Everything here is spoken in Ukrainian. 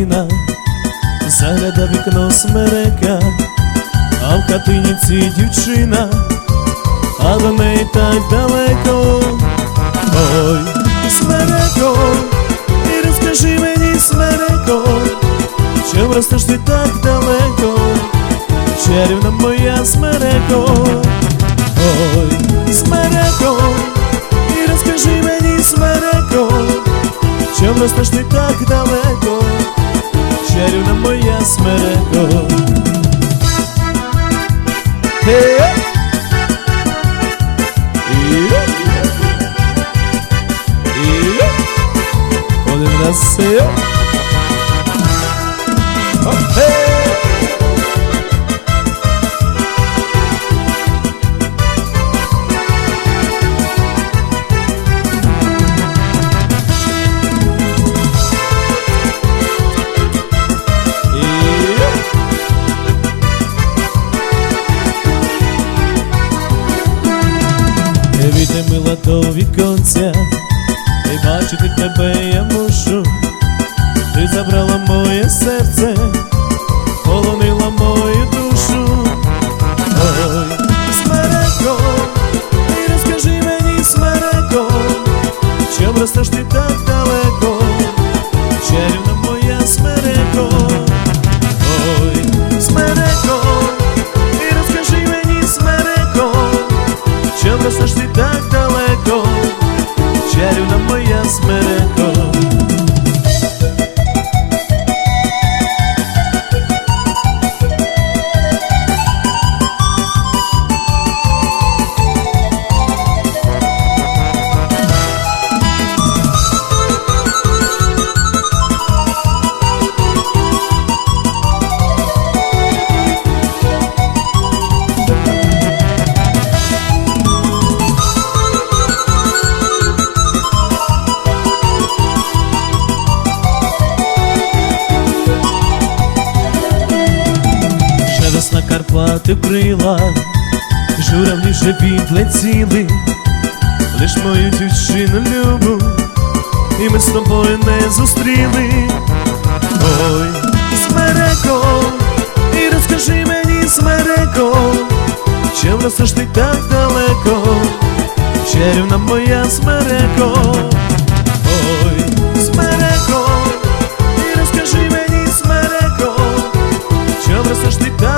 хатина, загляда вікно смерека, а в хатині ці дівчина, а до неї так далеко. Ой, смереко, і розкажи мені, смереко, чим ростеш ти так далеко, чарівна моя смереко. Ой, смереко, і розкажи мені, смереко, чим ростеш ти так далеко, Sharon moja smerego Hej! Podem nas sejo Oh, hey! До віконця, і бачити тебе я мушу. Ти забрала моє серце, полонила мою душу. Ой, смереко, і розкажи мені, смереко, чим ростеш ти так далеко, чарівна моя смереко. Ой, смереко, розкажи мені, смереко, чим ти так далеко, чарівна моя смереко. Ще весна Карпати вкрила, журавлі вже підлетіли, лиш мою дівчину любу, і ми з тобою не зустріли. Ой, смереко, і розкажи мені, смереко, чим несеш ти так далеко, чарівна моя смереко. Just the